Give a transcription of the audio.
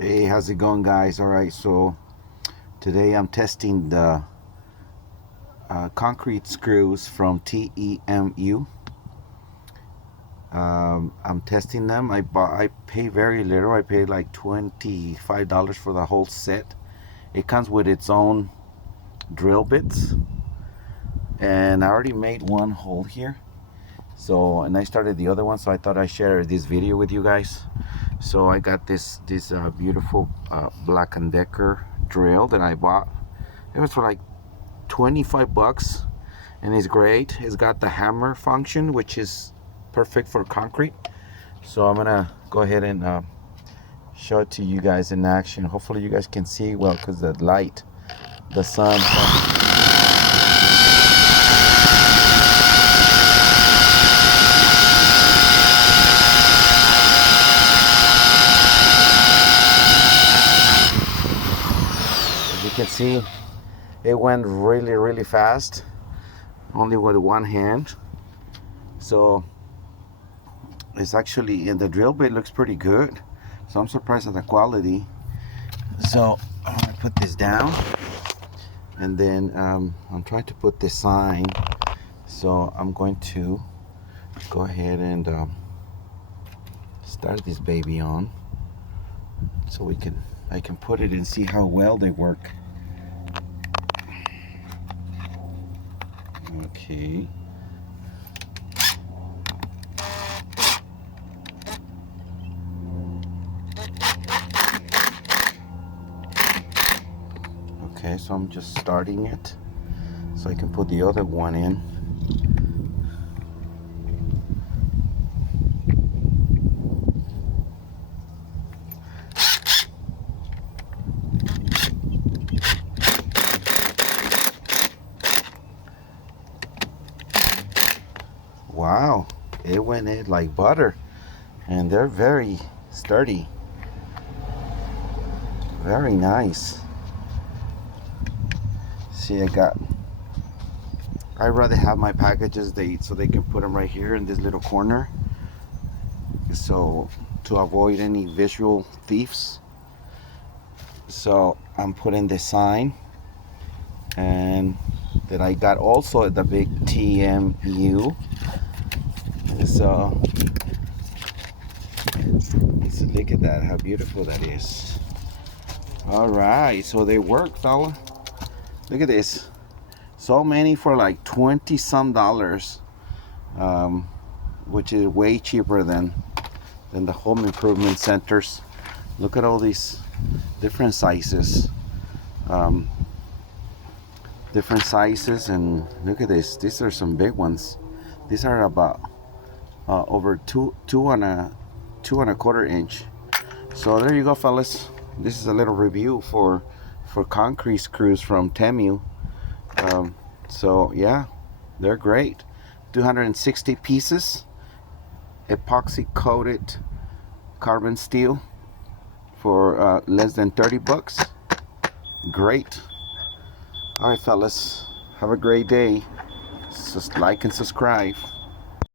Hey, how's it going, guys? All right, so today I'm testing the concrete screws from Temu. I'm testing them. I pay very little. I paid like $25 for the whole set. It comes with its own drill bits, and I already made one hole here. So, and I started the other one, so I thought I'd share this video with you guys. So I got this beautiful Black & Decker drill that I bought. It was for like 25 bucks, and it's great. It's got the hammer function, which is perfect for concrete. So I'm gonna go ahead and show it to you guys in action. Hopefully you guys can see well because the light, the sun. As you can see, it went really fast, only with one hand. So it's actually, and the drill bit looks pretty good, so I'm surprised at the quality. So I'm gonna put this down, and then I'm trying to put this sign, so I'm going to go ahead and start this baby on, so I can put it and see how well they work. Okay. Okay, so I'm just starting it so I can put the other one in. Wow, it went in like butter, and they're very sturdy. Very nice. See, I'd rather have my packages so they can put them right here in this little corner, so to avoid any visual thieves. So I'm putting the sign, and that I got also at the big TMU. So look at that, how beautiful that is. All right, so they work, fella. Look at this. So many for like 20 some dollars, which is way cheaper than the home improvement centers. Look at all these different sizes. And look at this. These are some big ones. These are about over two and a quarter inch. So there you go, fellas. This is a little review for concrete screws from Temu. So yeah, they're great. 260 pieces, epoxy coated carbon steel for less than 30 bucks. Great. All right, fellas, have a great day. Just like and subscribe.